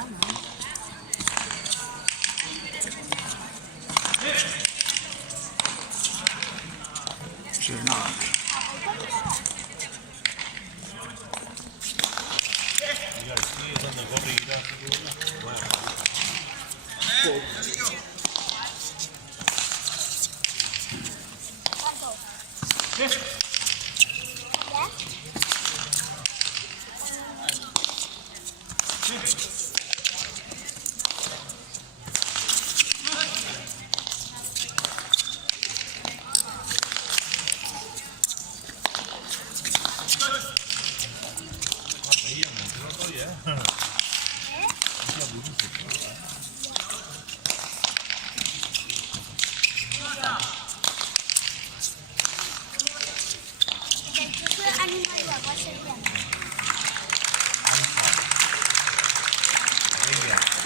đó mà.是那。 Animal là có sinh ra. Bây giờ